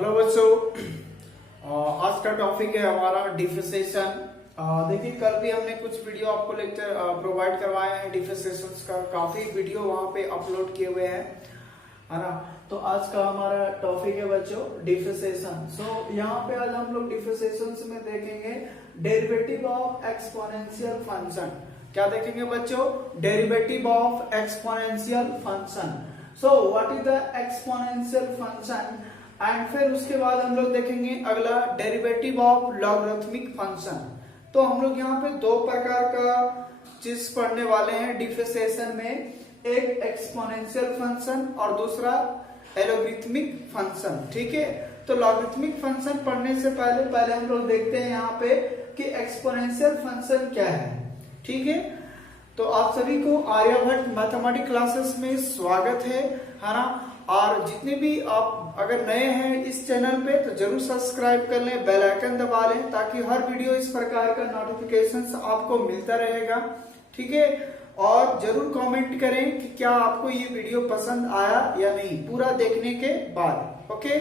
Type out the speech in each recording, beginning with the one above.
Hello बच्चों, आज का टॉपिक है हमारा डिफरेंशिएशन। देखिए कल भी हमने कुछ वीडियो आपको लेक्चर प्रोवाइड करवाए हैं डिफरेंशिएशन का, काफी वीडियो वहां पे अपलोड किए हुए हैं, है ना। तो आज का हमारा टॉपिक है बच्चों डिफरेंशिएशन। सो यहाँ पे आज हम लोग डिफरेंशिएशन में देखेंगे डेरिवेटिव ऑफ एक्सपोनेंशियल फंक्शन। क्या देखेंगे बच्चों? Derivative of exponential function. So what is the exponential function and फिर उसके बाद हम लोग देखेंगे अगला डेरिवेटिव ऑफ लॉगरिथमिक फंक्शन। तो हम लोग यहाँ पे दो प्रकार का चीज पढ़ने वाले हैं डिफरेंशिएशन में, एक एक्सपोनेंशियल फंक्शन और दूसरा लॉगरिथमिक फंक्शन। ठीक है, तो लॉगरिथमिक फंक्शन पढ़ने से पहले हम लोग देखते हैं यहाँ पे कि एक्सपोनेंशियल फंक्शन क्या है। ठीक है, तो आप सभी को आर्यभट्ट मैथमेटिक्स क्लासेस में स्वागत है ना। और जितने भी आप अगर नए हैं इस चैनल पे तो जरूर सब्सक्राइब कर लें, बेल आइकन दबा लें ताकि हर वीडियो इस प्रकार का नोटिफिकेशंस आपको मिलता रहेगा। ठीक है, और जरूर कमेंट करें कि क्या आपको ये वीडियो पसंद आया या नहीं पूरा देखने के बाद। ओके,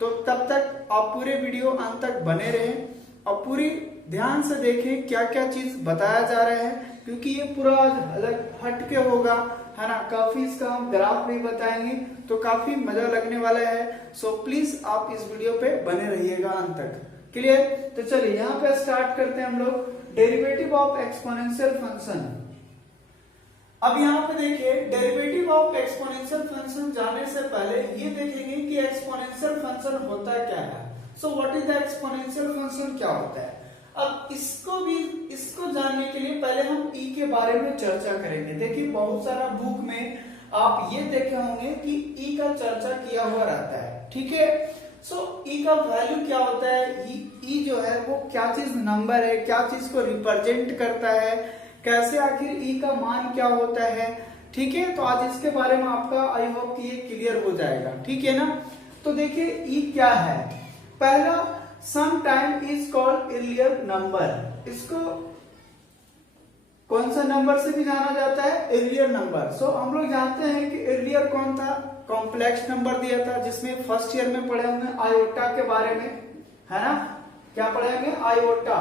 तो तब तक आप पूरे वीडियो अंत तक बने रहें और पूरी ध्यान से देखें क्या क्या चीज बताया जा रहा है, क्योंकि ये पूरा अलग हटके होगा, है ना। काफी इसका हम ग्राफ भी बताएंगे तो काफी मजा लगने वाला है। सो प्लीज आप इस वीडियो पे बने रहिएगा अंत तक। क्लियर? तो चलिए यहाँ पे स्टार्ट करते हैं हम लोग डेरिवेटिव ऑफ एक्सपोनेंशियल फंक्शन। अब यहाँ पे देखिए डेरिवेटिव ऑफ एक्सपोनेंशियल फंक्शन जाने से पहले ये देखेंगे कि एक्सपोनेंशियल फंक्शन होता क्या है। So what is the exponential function, क्या होता है। अब इसको जानने के लिए पहले हम ई के बारे में चर्चा करेंगे। देखिए बहुत सारा बुक में आप ये देखे होंगे कि ई का चर्चा किया हुआ रहता है। ठीक है, सो ई का वैल्यू क्या होता है, ई जो है वो क्या चीज नंबर है, क्या चीज को रिप्रेजेंट करता है, कैसे आखिर ई का मान क्या होता है। ठीक है, तो आज इसके बारे में आपका आई होप कि ये क्लियर हो जाएगा। ठीक है ना। तो देखिए ई क्या है। पहला sum time is called arrear number. इसको कौन सा नंबर से भी जाना जाता है? Arrear number. सो हम लोग जानते हैं कि एरियर कौन था? कॉम्प्लेक्स नंबर दिया था, जिसमें फर्स्ट ईयर में पढ़े होंगे आयोटा के बारे में, है ना। क्या पढ़े होंगे? आयोटा,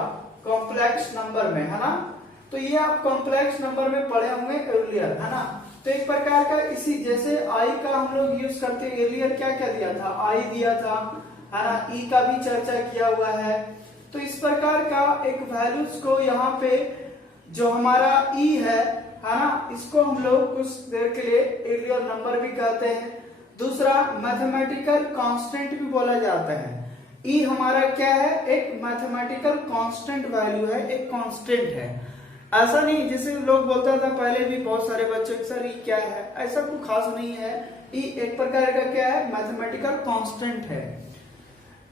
कॉम्प्लेक्स नंबर में, है ना। तो ये आप कॉम्प्लेक्स नंबर में पढ़े होंगे एरियर, है ना। तो एक प्रकार का इसी जैसे आई का हम लोग यूज करते हैं, एरियर क्या क्या दिया था? आई दिया था, है ना। ई का भी चर्चा किया हुआ है। तो इस प्रकार का एक वैल्यूज को यहाँ पे जो हमारा ई है ना, इसको हम लोग कुछ देर के लिए एरियर नंबर भी कहते हैं। दूसरा मैथमेटिकल कांस्टेंट भी बोला जाता है। ई हमारा क्या है? एक मैथमेटिकल कांस्टेंट वैल्यू है, एक कांस्टेंट है। ऐसा नहीं जैसे लोग बोलता था पहले भी बहुत सारे बच्चे, सर ई क्या है, ऐसा कोई खास नहीं है। ई एक प्रकार का क्या है? मैथमेटिकल कांस्टेंट है।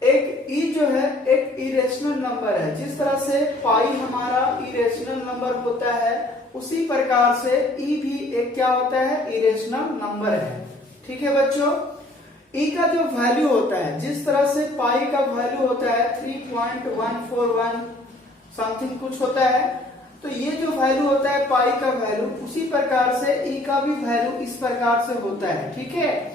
एक ई जो है एक इरेशनल नंबर है। जिस तरह से पाई हमारा इरेशनल नंबर होता है, उसी प्रकार से ई भी एक क्या होता है? इरेशनल नंबर है। ठीक है बच्चों, ई का जो वैल्यू होता है, जिस तरह से पाई का वैल्यू होता है 3.141 समथिंग कुछ होता है, तो ये जो वैल्यू होता है पाई का वैल्यू, उसी प्रकार से ई का भी वैल्यू इस प्रकार से होता है। ठीक है,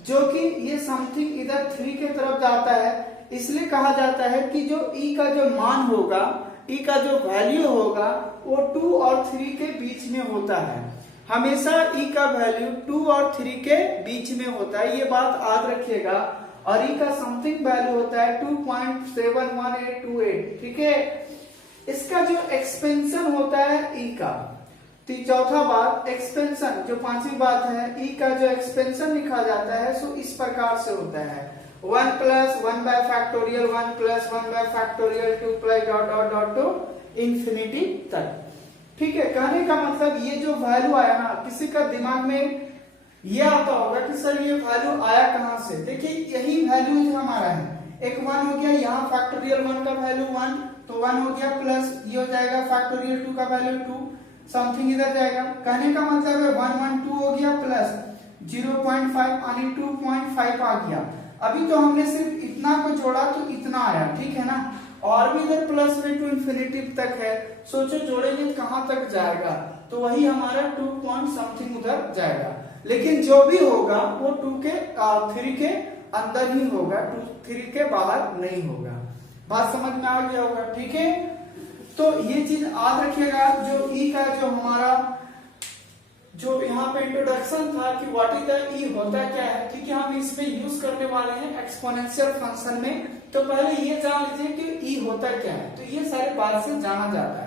जो कि ये समथिंग इधर 3 के तरफ जाता है, इसलिए कहा जाता है कि जो ई का जो मान होगा, ई का जो वैल्यू होगा वो 2 और 3 के बीच में होता है। हमेशा ई का वैल्यू 2 और 3 के बीच में होता है, ये बात याद रखिएगा। और ई का समथिंग वैल्यू होता है 2.71828। ठीक है, इसका जो एक्सपेंशन होता है ई का, तो चौथा बात एक्सपेंशन, जो पांचवी बात है ई का जो एक्सपेंशन लिखा जाता है सो इस प्रकार से होता है 1 + 1 by factorial 1 + 1 by factorial 2 + dot dot dot to infinity तक। ठीक है, कहने का मतलब ये जो वैल्यू आया ना, किसी का दिमाग में ये आता होगा कि सर ये वैल्यू आया कहां से। देखिए यही वैल्यू हमारा है, एक 1 हो गया, यहाँ फैक्टोरियल 1 का वैल्यू 1, तो 1 हो गया, प्लस ये हो जाएगा फैक्टोरियल 2 का वैल्यू 2 समथिंग इधर जाएगा। कहने का मतलब है 112 हो गया, प्लस 0.5 यानी 2.5 आ गया। अभी तो हमने सिर्फ इतना को जोड़ा तो इतना आया। ठीक है ना, और भी इधर प्लस में 2 इंफिनिटी तक है। सोचो जोड़ेंगे कहां तक जाएगा, तो वही हमारा 2 पॉइंट समथिंग उधर जाएगा। लेकिन जो भी होगा वो 2 के 3 के अंदर ही होगा, 2 3 के बाहर नहीं होगा। बात समझ में आ गया होगा, ठीक है। तो ये चीज याद रखिएगा, जो ई का जो हमारा जो यहाँ पे इंट्रोडक्शन था कि व्हाट इज द ई होता क्या है, ठीक है, हम इसमें यूज करने वाले हैं एक्सपोनेंशियल फंक्शन में। तो पहले ये जान लीजिए कि ई होता क्या है, तो ये सारे बात से जाना जाता है।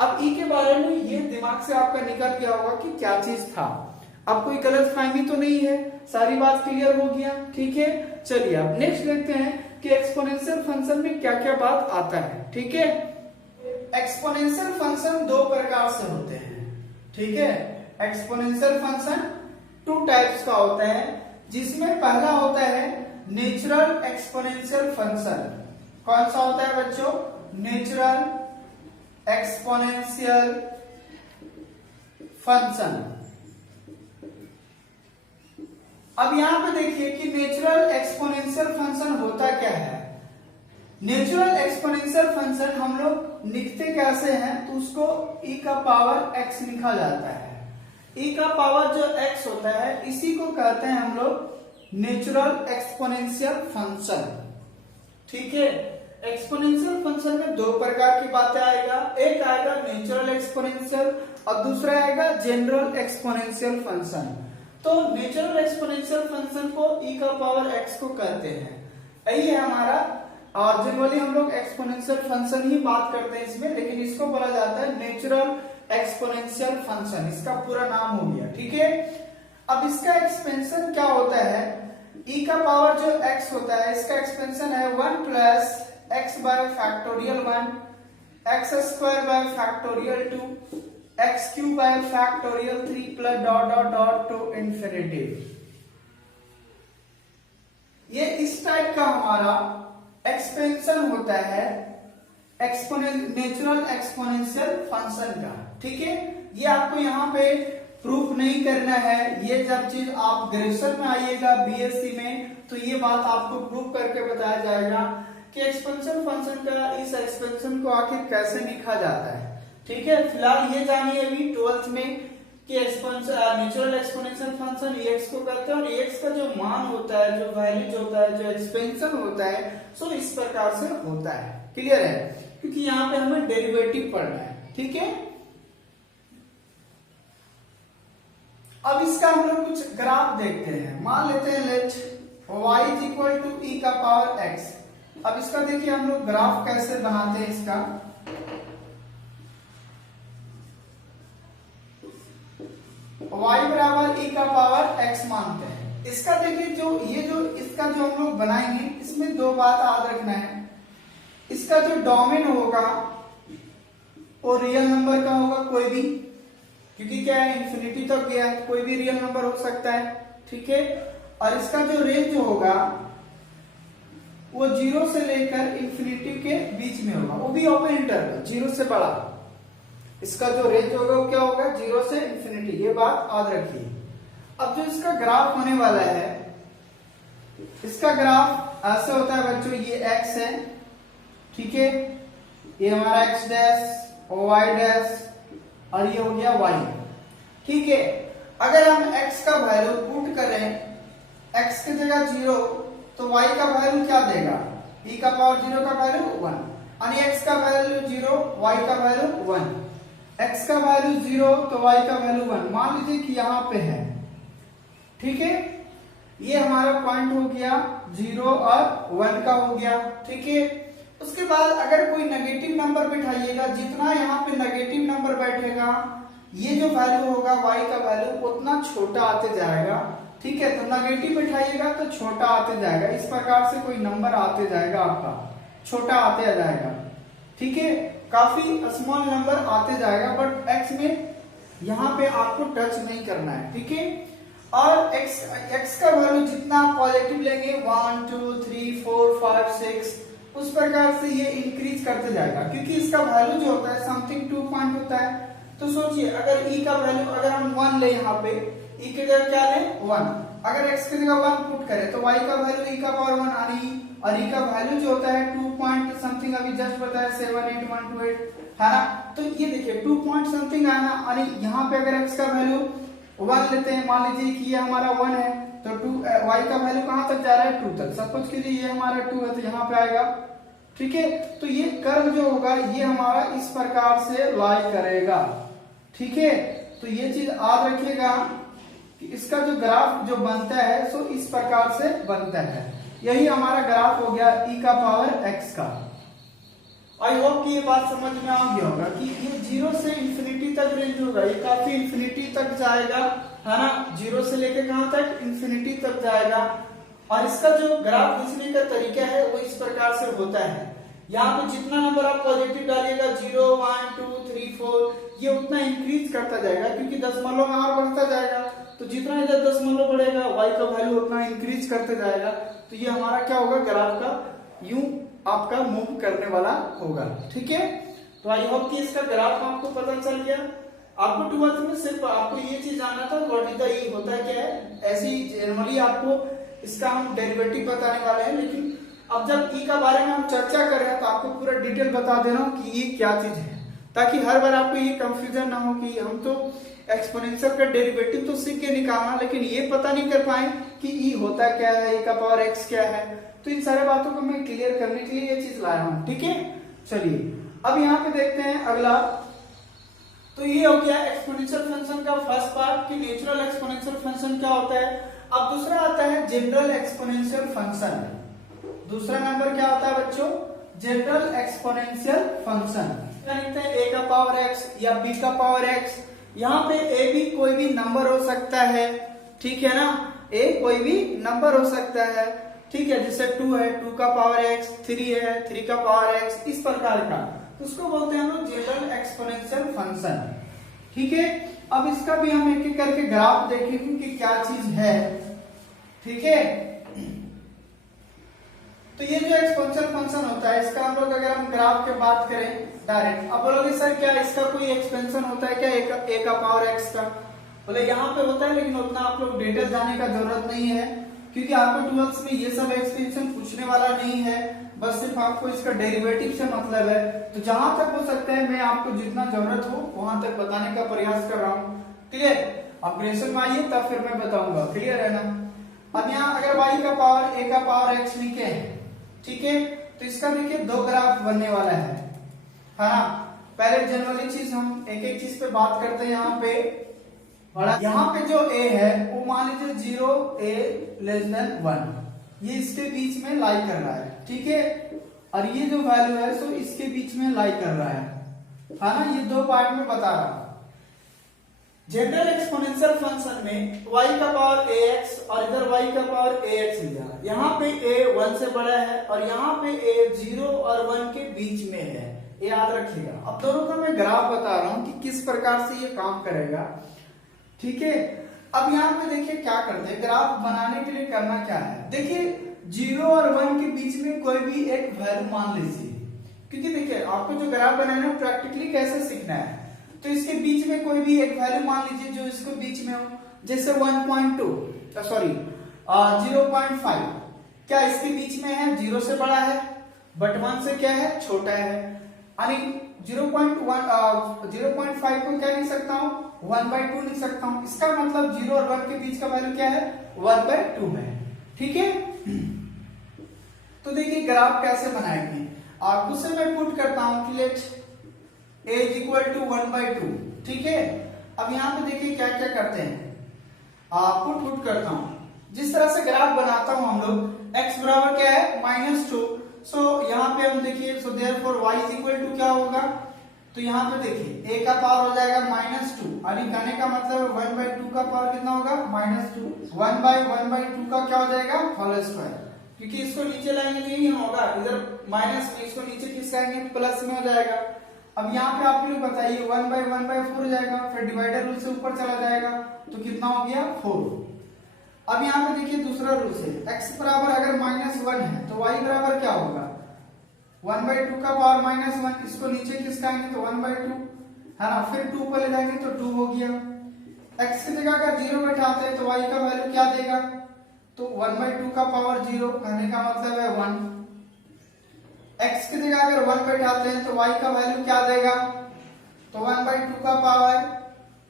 अब ई के बारे में ये दिमाग से आपका निकल गया होगा कि क्या चीज था, अब कोई गलतफहमी तो नहीं है, सारी बात क्लियर हो गया, ठीक है। चलिए अब नेक्स्ट देखते हैं कि एक्सपोनेंशियल फंक्शन में क्या क्या बात आता है, ठीक है। एक्सपोनेंशियल फंक्शन दो प्रकार से होते हैं, ठीक है। एक्सपोनेंशियल फंक्शन 2 टाइप्स का होता है, जिसमें पहला होता है नेचुरल एक्सपोनेंशियल फंक्शन। कौन सा होता है बच्चों? Natural exponential function. अब यहां पे देखिए कि नेचुरल एक्सपोनेंशियल फंक्शन होता क्या है। नेचुरल एक्सपोनेंशियल फंक्शन हम लोग लिखते कैसे हैं, तो उसको e का पावर x लिखा जाता है। e का पावर जो x होता है, इसी को कहते हैं हम लोग नेचुरल एक्सपोनेंशियल फंक्शन, ठीक है। एक्सपोनेंशियल फंक्शन में 2 प्रकार की बातें आएगा, एक आएगा नेचुरल एक्सपोनेंशियल और दूसरा आएगा जनरल एक्सपोनेंशियल फंक्शन। तो नेचुरल एक्सपोनेंशियल फंक्शन को e का पावर x को कहते हैं, यही है हमारा। और जनरली हम लोग एक्सपोनेंशियल फंक्शन ही बात करते हैं इसमें, लेकिन इसको बोला जाता है नेचुरल एक्सपोनेंशियल फंक्शन, इसका पूरा नाम हो गया, ठीक है। अब इसका एक्सपेंशन क्या होता है, e का पावर जो x होता है, इसका एक्सपेंशन है 1 plus x bye factorial 1, x square by factorial 2, x cube by factorial 3 plus dot dot dot to infinity. ये इस टाइप का हमारा एक्सपेंशन होता है नेचुरल एक्सपोनेंशियल फंक्शन का, ठीक है। ये आपको यहाँ पे प्रूफ नहीं करना है, ये जब चीज आप ग्रेजुएशन में आइएगा बीएससी में, तो ये बात आपको प्रूफ करके बताया जाएगा कि एक्सपेंशन फंक्शन का इस एक्सपेंशन को आखिर कैसे लिखा जाता है, ठीक है। फिलहाल ये जानिए अभी 12th में कि नेचुरल एक्सपोनेंशियल फंक्शन ex को कहते हैं, और ex का जो मान होता है, जो वैल्यू होता है, जो एक्सपेंशन होता है, सो इस प्रकार से होता है। क्लियर है, क्योंकि यहाँ पे हमें डेरिवेटिव पढ़ना है, ठीक है। अब इसका हम लोग कुछ ग्राफ देखते हैं। मान लेते हैं let y is equal to e का पावर x। अब इसका देखिए हम लोग ग्राफ कैसे बनाते हैं इसका। y बराबर e का पावर x मानते हैं। इसका देखिए जो इसका जो हम लोग बनाएंगे, इसमें 2 बात याद रखना है। इसका जो डोमेन होगा वो रियल नंबर का होगा, कोई भी, क्योंकि क्या है इंफिनिटी तक गया है, कोई भी रियल नंबर हो सकता है, ठीक है। और इसका जो रेंज होगा वो 0 से लेकर इंफिनिटी के बीच में होगा, वो भी ओपन इंटरवल, 0 से बड़ा। इसका जो रेंज होगा वो क्या होगा, 0 से इंफिनिटी, ये बात याद रखिए। अब जो इसका ग्राफ होने वाला है, इसका ग्राफ ऐसे होता है बच्चों, ये x है, ठीक है, ये हमारा x डैश और y डैश, और ये हो गया y, ठीक है। अगर हम x का वैल्यू पुट करें, x की जगह 0, तो y का वैल्यू क्या देगा, e का पावर 0 का वैल्यू 1, यानी x का वैल्यू 0, y का वैल्यू 1, x का वैल्यू 0 तो y का वैल्यू 1। मान लीजिए कि यहाँ पे है, ठीक है, ये हमारा पॉइंट हो गया 0 और 1 का हो गया, ठीक है। उसके बाद अगर कोई नेगेटिव नंबर बिठाइएगा, जितना यहाँ पे नेगेटिव नंबर बैठेगा, ये जो वैल्यू होगा y का वैल्यू उतना छोटा आते जाएगा, ठीक है। तो नेगेटिव बिठाइएगा तो छोटा आते जाएगा, इस प्रकार से कोई नंबर आते जाएगा, आपका छोटा आते जाएगा, ठीक है, काफी स्मॉल नंबर आते जाएगा, बट x में यहाँ पे आपको टच नहीं करना है, ठीक है। और x का वैल्यू जितना आप पॉजिटिव लेंगे 1 2 3 4 5 6 उस प्रकार से ये इंक्रीज करते जाएगा, क्योंकि इसका वैल्यू जो होता है समथिंग 2 पॉइंट होता है। तो सोचिए अगर e का वैल्यू अगर हम 1 ले, यहाँ पे e की जगह क्या ले 1, अगर x की जगह 1 पुट करें तो y का वैल्यू e का पावर 1 आनी, और e का वैल्यू जो होता है 2 पॉइंट समथिंग, अभी जस्ट बताया 78128 है ना। तो ये देखिए 2 पॉइंट समथिंग आना, और यहाँ पे अगर x का वैल्यू 1 लेते हैं, मान लीजिए कि ये हमारा 1 है, तो 2 y का वैल्यू कहां तक जा रहा है 2 तक। सपोज कीजिए ये हमारा 2 है तो यहाँ पे आएगा, ठीक है। तो ये कर्व जो होगा ये हमारा इस प्रकार से लाई करेगा, ठीक है। तो ये चीज याद रखिएगा कि इसका जो ग्राफ जो बनता है सो इस प्रकार से बनता है। यही हमारा ग्राफ हो गया e का पावर x का। आई होप कि ये बात समझ में आ गया होगा कि ये 0 से इंफिनिटी तक रेंज होगा, ये काफी इंफिनिटी तक जाएगा, है ना। 0 से लेके कहां तक, इंफिनिटी तक जाएगा। और इसका जो ग्राफ खींचने का तरीका है वो इस प्रकार से होता है। यहाँ पे जितना नंबर आप पॉजिटिव डालिएगा 0, 1, 2, 3, 4 ये उतना इंक्रीज करता जाएगा, क्योंकि दशमलव में और बढ़ता जाएगा। तो जितना इधर दशमलव बढ़ेगा y का वैल्यू उतना इंक्रीज करते जाएगा। तो ये हमारा क्या होगा, ग्राफ का यूं आपका मूव करने वाला होगा, ठीक है। तो आई होप कि इसका ग्राफ आपको पता चल गया। आपको 12th में सिर्फ आपको ये चीज जानना था व्हाट इज द ई होता है क्या है। ऐसे ही जनरली आपको इसका हम डेरिवेटिव बताने वाले हैं, लेकिन अब जब ई का बारे में हम चर्चा कर रहे हैं तो आपको पूरा डिटेल बता दे रहा हूँ कि ई क्या चीज है, ताकि हर बार आपको ये कंफ्यूजन ना हो कि हम तो एक्सपोनेंशियल का डेरिवेटिव तो सीख के निकालना, लेकिन ये पता नहीं कर पाए कि ई होता क्या है, ई का पावर एक्स क्या है। तो इन सारे बातों को मैं क्लियर करने के लिए ये चीज लाया हूं, ठीक है। चलिए अब यहाँ पे देखते हैं अगला। तो ये हो गया एक्सपोनेंशियल फंक्शन का फर्स्ट पार्ट कि नेचुरल एक्सपोनेंशियल फंक्शन क्या होता है। अब दूसरा आता है जनरल एक्सपोनेंशियल फंक्शन। दूसरा नंबर क्या होता है बच्चों, जनरल एक्सपोनेंशियल फंक्शन। लिखते हैं a का पावर x या b का पावर x। यहाँ पे a भी कोई भी नंबर हो सकता है, ठीक है ना। a कोई भी नंबर हो सकता है, ठीक है। जैसे 2 है, 2 का पावर x, 3 है, 3 का पावर x, इस प्रकार का। तो उसको बोलते हैं हम लोग जनरल एक्सपोनेंशियल फंक्शन, ठीक है। अब इसका भी हम एक एक करके ग्राफ देखेंगे कि क्या चीज है, ठीक है। तो ये जो एक्सपोनेंशियल फंक्शन होता है इसका हम लोग अगर हम ग्राफ की बात करें डायरेक्ट, अब बोलोगे सर क्या इसका कोई एक्सपेंशन होता है क्या a का पावर x का। बोले यहाँ पे होता है, लेकिन उतना आप लोग डिटेल जाने का जरूरत नहीं है, क्योंकि आपको 12th में ये सब एक्सपेंशन पूछने वाला नहीं है। बस सिर्फ आपको इसका डेरिवेटिव से मतलब है। तो जहां तक हो सकता है मैं आपको जितना जरूरत हो वहां तक बताने का प्रयास कर रहा हूँ, क्लियर। अब क्वेश्चन में आइए तब फिर मैं बताऊंगा, क्लियर है ना। अब यहाँ अगर y का पावर a का पावर x लिखे हैं, ठीक है, तो इसका देखिए 2 ग्राफ बनने वाला है, हाँ। पहले जनरली चीज हम एक एक चीज पे बात करते हैं। यहाँ पे बड़ा, यहाँ पे जो a है वो मान लीजिए 0 a लेस देन 1, ये इसके बीच में लाई कर रहा है, ठीक है। और ये जो वैल्यू है सो इसके बीच में लाई कर रहा है ना। ये 2 पार्ट में बता रहा हूं। जनरल एक्सपोनेंशियल फंक्शन में y का पावर ax और इधर y का पावर ax लिया। यहाँ पे a 1 से बड़ा है और यहाँ पे a 0 और 1 के बीच में है, ये याद रखिएगा। अब दोनों का मैं ग्राफ बता रहा हूँ कि किस प्रकार से ये काम करेगा, ठीक है। अब यहाँ पे देखिए क्या करते हैं, ग्राफ बनाने के लिए करना क्या है। देखिए 0 और 1 के बीच में कोई भी एक वैल्यू मान लीजिए, क्योंकि देखिए आपको जो ग्राफ बनाना है प्रैक्टिकली कैसे सीखना है। तो इसके बीच में कोई भी एक वैल्यू मान लीजिए जो इसको बीच में हो, जैसे 1.2 सॉरी 0.5, क्या इसके बीच में है, 0 से बड़ा है, बट 1 से क्या है, छोटा है। यानी 0.5 को क्या लिख सकता हूँ, 1/2 लिख सकता हूँ। इसका मतलब 0 और 1 के बीच का वैल्यू क्या है, 1/2 है, ठीक है। तो देखिए ग्राफ कैसे बनाएंगे, आपको से मैं पुट करता हूँ कि लेट a = 1/2, ठीक है। अब यहाँ पे देखिए क्या क्या करते हैं, आपको पुट करता हूँ। जिस तरह से ग्राफ बनाता हूँ हम लोग, x बराबर क्या है, -2। सो यहाँ पे हम देखिए, सो देयरफॉर y = क्या होगा, तो यहाँ पे देखिए a का पावर हो जाएगा -2, यानी कहने का मतलब 1/2 का पावर कितना होगा, -2। 1/1/2 का क्या हो जाएगा, होल स्क्वायर, क्योंकि इसको नीचे लाएंगे तो यही होगा, इधर माइनस में, इसको नीचे खिसकाएंगे प्लस में हो जाएगा। अब यहाँ पे आप लोग बताइए 1/1/4 हो जाएगा, फिर डिवाइडर रूल से ऊपर चला जाएगा तो कितना हो गया, 4। अब यहाँ पे देखिए दूसरा रूल से x बराबर अगर -1 है तो y बराबर क्या होगा, 1/2 का पावर -1, इसको नीचे खिसकाएंगे तो 1/2 है ना, फिर 2 पर ले जाएंगे तो 2 हो गया। x की जगह अगर 0 बैठाते हैं तो y का वैल्यू क्या देगा, तो 1/2 का पावर 0, कहने का मतलब है 1। x की जगह अगर 1 बैठाते हैं तो y का वैल्यू क्या देगा, तो 1/2 का पावर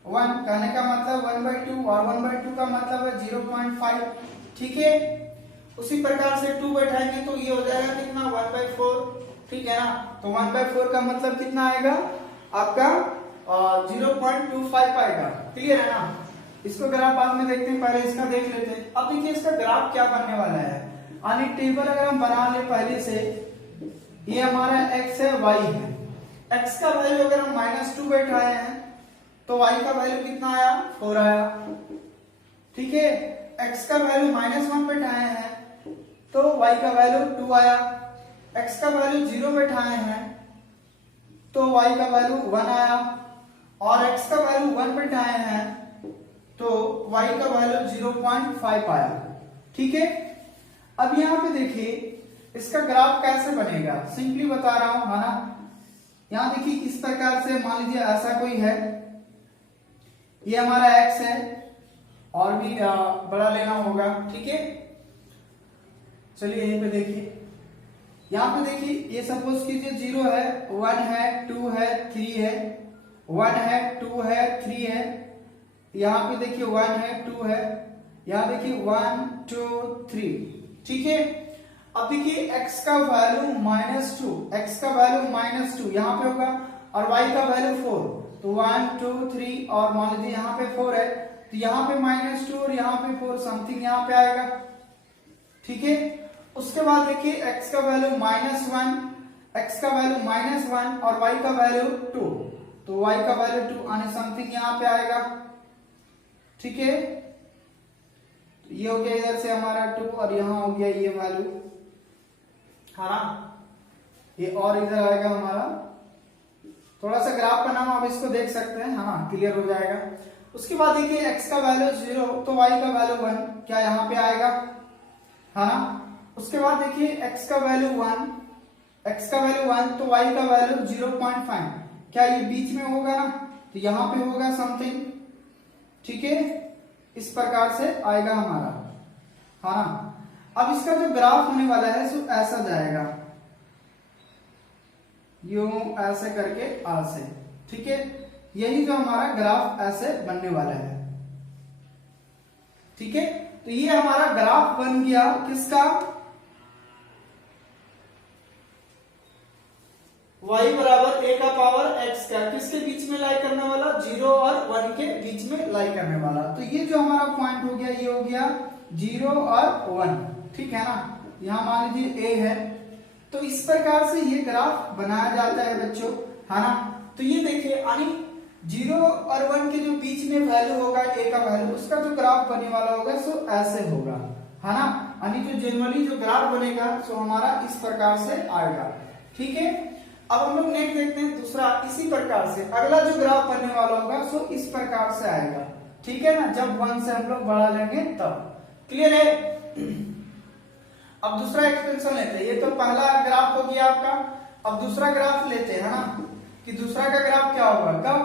1, कहने का मतलब 1/2 और 1/2 का मतलब है 0.5। ठीक है, उसी प्रकार से 2 बैठाएंगे तो ये हो जाएगा कितना 1/4। ठीक है ना, तो 1/4 का मतलब कितना आएगा आपका 0.25 आएगा। क्लियर है ना, इसको ग्राफ बाद में देखते हैं, पहले इसका देख लेते हैं। अब देखिए इसका ग्राफ क्या बनने वाला है। यानी टेबल अगर हम बना ले पहले से, ये हमारा x है y है। x का वैल्यू अगर हम -2 बैठाए हैं तो y का वैल्यू कितना आया 4 आया। ठीक है, x का वैल्यू -1 बैठाए हैं तो y का वैल्यू 2 आया। x का वैल्यू 0 बैठाए हैं तो y का वैल्यू 1 आया, और x का वैल्यू 1 बैठाए हैं तो y का वैल्यू 0.5 आया। ठीक है, अब यहाँ पे देखिए इसका ग्राफ कैसे बनेगा, सिंपली बता रहा हूं, है ना। यहाँ देखिए इस प्रकार से मान लीजिए ऐसा कोई है, ये हमारा x है और भी बड़ा लेना होगा। ठीक है, चलिए यहीं पे देखिए, यहाँ पे देखिए ये सपोज कीजिए 0 है, 1 है, 2 है, 3 है, 1 है, 2 है, 3 है, यहाँ पे देखिए 1 है, 2 है, यहाँ देखिए 1 2 3। ठीक है, अब देखिए x का वैल्यू -2, x का वैल्यू -2 यहाँ पे होगा, और y का वैल्यू 4, तो 1 2 3, और मान लीजिए यहाँ पे 4 है तो यहाँ पे -2 और यहाँ पे 4 समथिंग यहाँ पे आएगा। ठीक है, उसके बाद देखिए x का वैल्यू -1, x का वैल्यू -1 और y का वैल्यू 2, तो y का वैल्यू 2 आने समथिंग यहाँ पे आएगा। ठीक है, ये हो गया इधर से हमारा 2 और यहाँ हो गया ये वैल्यू, है ना, ये और इधर आएगा हमारा। थोड़ा सा ग्राफ का नाम आप इसको देख सकते हैं, हाँ क्लियर हो जाएगा। उसके बाद देखिए x का वैल्यू 0 तो y का वैल्यू 1 क्या यहाँ पे आएगा, है ना। उसके बाद देखिए x का वैल्यू 1, x का वैल्यू 1 तो y का वैल्यू 0.5 क्या ये बीच में होगा ना, तो यहाँ पे होगा समथिंग। ठीक है, इस प्रकार से आएगा हमारा, हाँ। अब इसका जो ग्राफ होने वाला है सो ऐसा जाएगा, यूं ऐसे करके ऐसे। ठीक है, यही जो हमारा ग्राफ ऐसे बनने वाला है। ठीक है, तो ये हमारा ग्राफ बन गया किसका, y बराबर a का पावर x का, किसके बीच में लाई करने वाला, 0 और 1 के बीच में लाई करने वाला। तो ये जो हमारा पॉइंट हो गया ये हो गया 0 और 1। ठीक है ना, यहां मान लीजिए a है, तो इस प्रकार से ये ग्राफ बनाया जाता है बच्चों, है ना। तो ये देखिए यानी 0 और 1 के जो बीच में वैल्यू होगा a का वैल्यू, उसका जो ग्राफ बनने वाला होगा सो ऐसे होगा, है ना। यानी जो जनरली जो ग्राफ बनेगा सो हमारा इस प्रकार से आएगा। ठीक है, अब हम लोग नेक्स्ट देखते हैं दूसरा, इसी प्रकार से अगला जो ग्राफ बनने वाला होगा सो इस प्रकार से आएगा। ठीक है ना, जब 1 से हम लोग बढ़ा लेंगे तब। क्लियर है, अब दूसरा एक्सपेंशन लेते हैं। ये तो पहला ग्राफ हो गया आपका, अब दूसरा ग्राफ लेते हैं, है ना, कि दूसरा का ग्राफ क्या होगा, कब,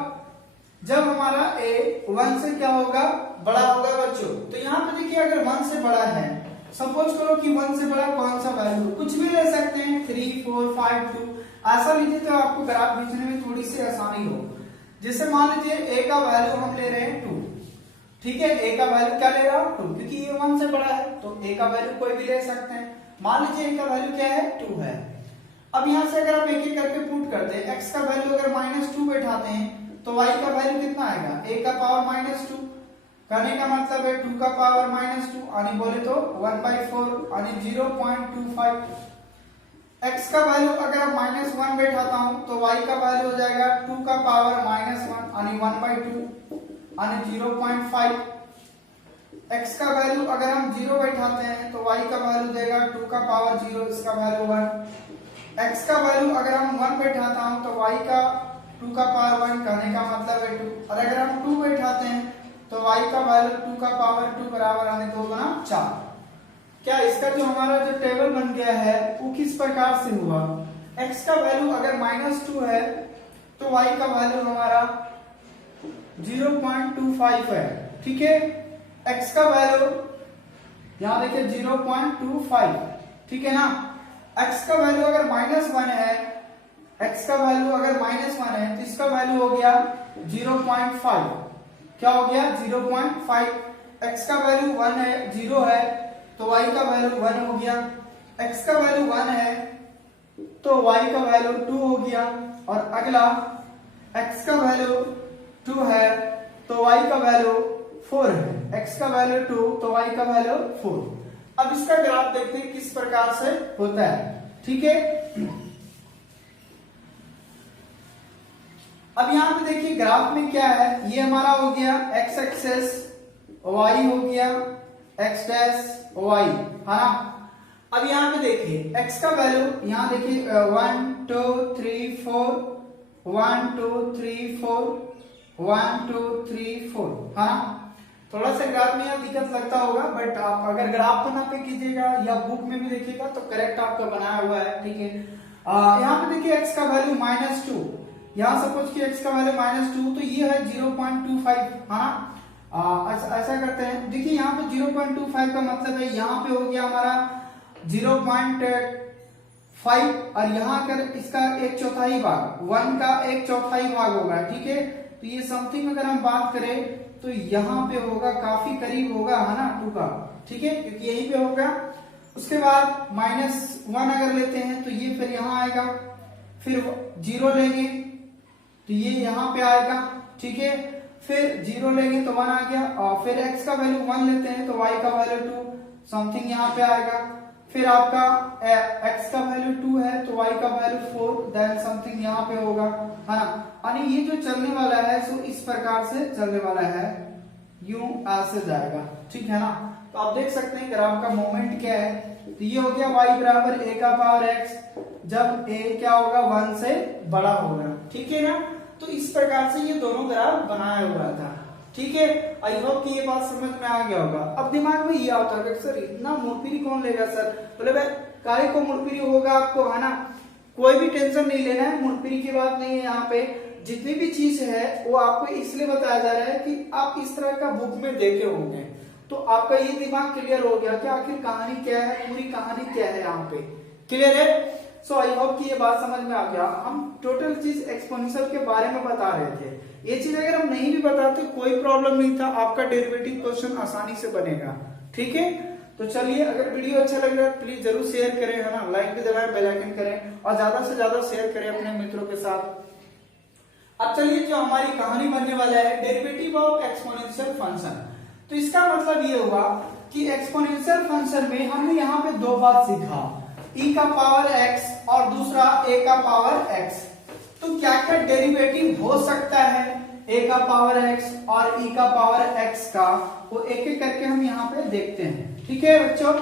जब हमारा a 1 से क्या होगा, बड़ा होगा बच्चों। तो यहाँ पे देखिए अगर 1 से बड़ा है, सपोज करो कि 1 से बड़ा कौन सा वैल्यू, कुछ भी ले सकते हैं, 3 4 5 2, ऐसा लीजिए तो आपको ग्राफ खींचने में थोड़ी सी आसानी हो। जैसे मान लीजिए a का वैल्यू हम ले रहे हैं 2। ठीक है, a का वैल्यू क्या ले रहा हूं 2, क्योंकि ये 1 से बड़ा है तो a का वैल्यू कोई भी ले सकते हैं। मान लीजिए a का वैल्यू क्या है 2 है। अब यहां से अगर आप एक एक करके पुट करते हैं, x का वैल्यू अगर -2 बैठाते हैं तो y का वैल्यू कितना आएगा, a का पावर -2, कहने का मतलब है 2 का पावर -2 यानी बोले तो 1/4 यानी 0.25। x का वैल्यू अगर आप -1 बैठाता हूं तो y का वैल्यू हो जाएगा 2 का पावर -1 यानी 1/2 यानी 0.5। x का वैल्यू अगर हम 0 बैठाते हैं तो y का वैल्यू देगा 2 का पावर 0, इसका वैल्यू 1। x का वैल्यू अगर हम 1 बैठाता हूं तो y का 2 का पावर 1, कहने का मतलब है 2, और अगर हम 2 बैठाते हैं तो y का वैल्यू 2 का पावर 2 बराबर यानी 2 गुना 4। क्या इसका जो हमारा जो टेबल बन गया है वो किस प्रकार से हुआ, x का वैल्यू अगर -2 है तो y का वैल्यू हमारा 0.25 है। ठीक है, x का वैल्यू यहां देखिए 0.25। ठीक है ना, x का वैल्यू अगर -1 है, x का वैल्यू अगर -1 है तो इसका वैल्यू हो गया 0.5। क्या हो गया 0.5। x का वैल्यू 1 है, 0 है तो y का वैल्यू 1 हो गया। x का वैल्यू 1 है तो y का वैल्यू 2 हो गया। और अगला x का वैल्यू 2 है तो y का वैल्यू 4 है। x का वैल्यू 2 तो y का वैल्यू 4। अब इसका ग्राफ देखते हैं किस प्रकार से होता है। ठीक है, अब यहां पे देखिए ग्राफ में क्या है, ये हमारा हो गया x एक्सेस, y हो गया x डैश y, है ना। अब यहां पे देखिए x का वैल्यू, यहां देखिए 1 2 3 4 1 2 3 4 1 2 3 4, है ना। थोड़ा सा ग्राफ में यहाँ दिक्कत लगता होगा, बट आप अगर ग्राफ बना पे कीजिएगा या बुक में भी देखिएगा तो करेक्ट आपका बनाया हुआ है। ठीक है, यहाँ पे देखिए x का वैल्यू -2, यहाँ सपोज कि x का वैल्यू -2 तो ये है 0.25, है ना। ऐसा करते हैं, देखिए यहाँ पे 0.25 का मतलब है यहाँ पे हो गया हमारा 0.5 और यहाँ कर इसका 1/4 भाग, 1 का 1/4 भाग होगा। ठीक है, तो ये समथिंग अगर हम बात करें तो यहाँ पे होगा, काफी करीब होगा, है ना 2 का। ठीक है, क्योंकि यहीं पे होगा। उसके बाद -1 अगर लेते हैं तो ये फिर यहाँ आएगा, फिर 0 लेंगे तो ये यहाँ पे आएगा। ठीक है, फिर 0 लेंगे तो 1 आ गया, और फिर x का वैल्यू 1 लेते हैं तो y का वैल्यू 2 समथिंग यहाँ पे आएगा। फिर आपका x का वैल्यू 2 है तो y का वैल्यू 4 देन समथिंग यहाँ पे होगा, है ना। यानी ये जो चलने वाला है सो इस प्रकार से चलने वाला है, यूं ऐसे जाएगा। ठीक है ना, तो आप देख सकते हैं ग्राफ का मोमेंट क्या है। तो ये हो गया y बराबर a का पावर x, जब a क्या होगा 1 से बड़ा होगा। ठीक है ना, तो इस प्रकार से ये दोनों ग्राफ बनाया हुआ था। ठीक है, आई होप कि ये बात समझ में आ गया होगा। अब दिमाग में ये आता है सर इतना मुड़पिरी कौन लेगा सर, बोले भाई काहे को मुड़पिरी होगा आपको, है ना। कोई भी टेंशन नहीं लेना है, मुड़पिरी की बात नहीं है। यहाँ पे जितनी भी चीज है वो आपको इसलिए बताया जा रहा है कि आप इस तरह का बुक में देखे होंगे तो आपका ये दिमाग क्लियर हो गया कि आखिर कहानी क्या है, पूरी कहानी क्या है। यहाँ पे क्लियर है। सो आई होप कि ये बात समझ में आ गया। हम टोटल चीज एक्सपोनेंशियल के बारे में बता रहे थे। ये चीज अगर हम नहीं भी बताते कोई प्रॉब्लम नहीं था, आपका डेरिवेटिव क्वेश्चन आसानी से बनेगा। ठीक है, तो चलिए अगर वीडियो अच्छा लग रहा है प्लीज जरूर शेयर करें, है ना। लाइक भी दबाएं, बेल आइकन करें और ज्यादा से ज्यादा शेयर करें अपने मित्रों के साथ। अब चलिए जो हमारी कहानी बनने वाला है डेरिवेटिव ऑफ एक्सपोनेंशियल फंक्शन, तो इसका मतलब ये हुआ कि एक्सपोनेंशियल फंक्शन में हमने यहाँ पे दो बात सीखा, e का पावर x और दूसरा a का पावर x। तो क्या क्या डेरिवेटिव हो सकता है a का पावर x और e का पावर x का, वो एक एक करके हम यहाँ पे देखते हैं। ठीक है बच्चों,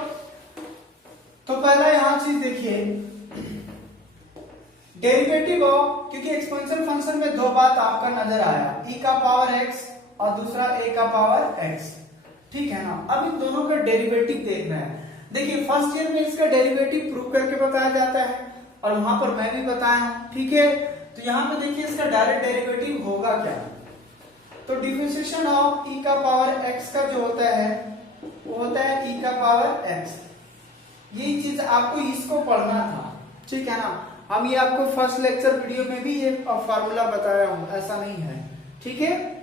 तो पहला यहाँ चीज देखिए डेरिवेटिव ऑफ, क्योंकि एक्सपोनेंशियल फंक्शन में दो बात आपका नजर आया, e का पावर x और दूसरा a का पावर x। ठीक है ना, अब इन दोनों का डेरिवेटिव देखना है। देखिए फर्स्ट ईयर में इसका डेरिवेटिव प्रूव करके बताया जाता है और वहां पर मैं भी बताया हूं। ठीक है, तो यहाँ पे देखिए इसका डायरेक्ट डेरिवेटिव होगा क्या, तो डिफरेंशिएशन ऑफ e का पावर x का जो होता है वो होता है e का पावर x। ये चीज आपको इसको पढ़ना था। ठीक है ना, हम ये आपको फर्स्ट लेक्चर वीडियो में भी ये फार्मूला बताया हूं, ऐसा नहीं है। ठीक है,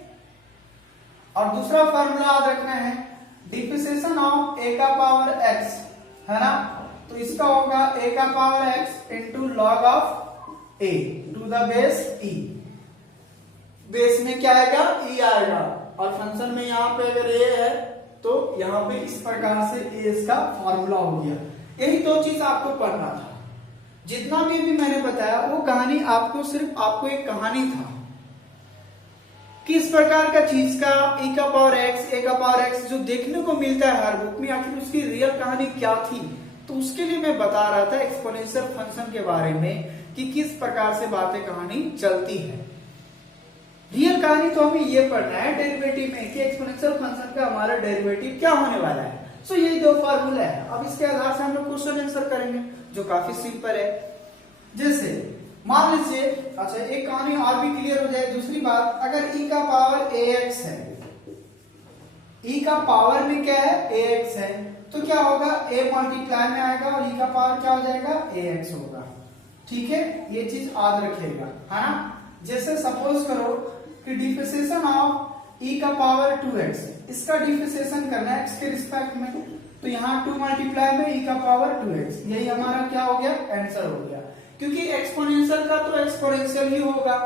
और दूसरा फार्मूला याद रखना है डिफरेंशिएशन ऑफ a का पावर x, है ना। तो इसका होगा a का power x into log of a to the base e। Base में क्या आएगा e आएगा, और फंक्शन में यहाँ पे अगर a है तो यहाँ पे इस प्रकार से a इसका फार्मूला हो गया। यही दो चीज आपको पढ़ना था। जितना भी मैंने बताया वो कहानी आपको सिर्फ आपको एक कहानी था, किस प्रकार का चीज का e का पावर x, a का पावर x जो देखने को मिलता है हर बुक में, आखिर उसकी रियल कहानी क्या थी। तो उसके लिए मैं बता रहा था एक्सपोनेंशियल फंक्शन के बारे में कि किस प्रकार से बातें कहानी चलती है। रियल कहानी तो हमें ये पढ़ना है डेरिवेटिव में कि एक्सपोनेंशियल फंक्शन का हमारा डेरिवेटिव क्या होने वाला है। सो यही दो फार्मूला है। अब इसके आधार से हम लोग क्वेश्चन आंसर करेंगे जो काफी सिंपल है। जैसे मान लीजिए, अच्छा एक कहानी और भी क्लियर हो जाए। दूसरी बात, अगर e का पावर ax है, e का पावर में क्या है ax है, तो क्या होगा a मल्टीप्लाई में आएगा और e का पावर क्या हो जाएगा ax होगा। ठीक है, ये चीज याद रखिएगा, है ना। जैसे सपोज करो कि डिफरेंशिएशन ऑफ e का पावर 2x, इसका डिफरेंशिएशन करना है x के रिस्पेक्ट में, तो यहाँ 2 मल्टीप्लाई में e का पावर 2x, यही हमारा क्या हो गया, आंसर हो गया। क्योंकि एक्सपोनेंशियल का तो एक्सपोनेंशियल ही होगा,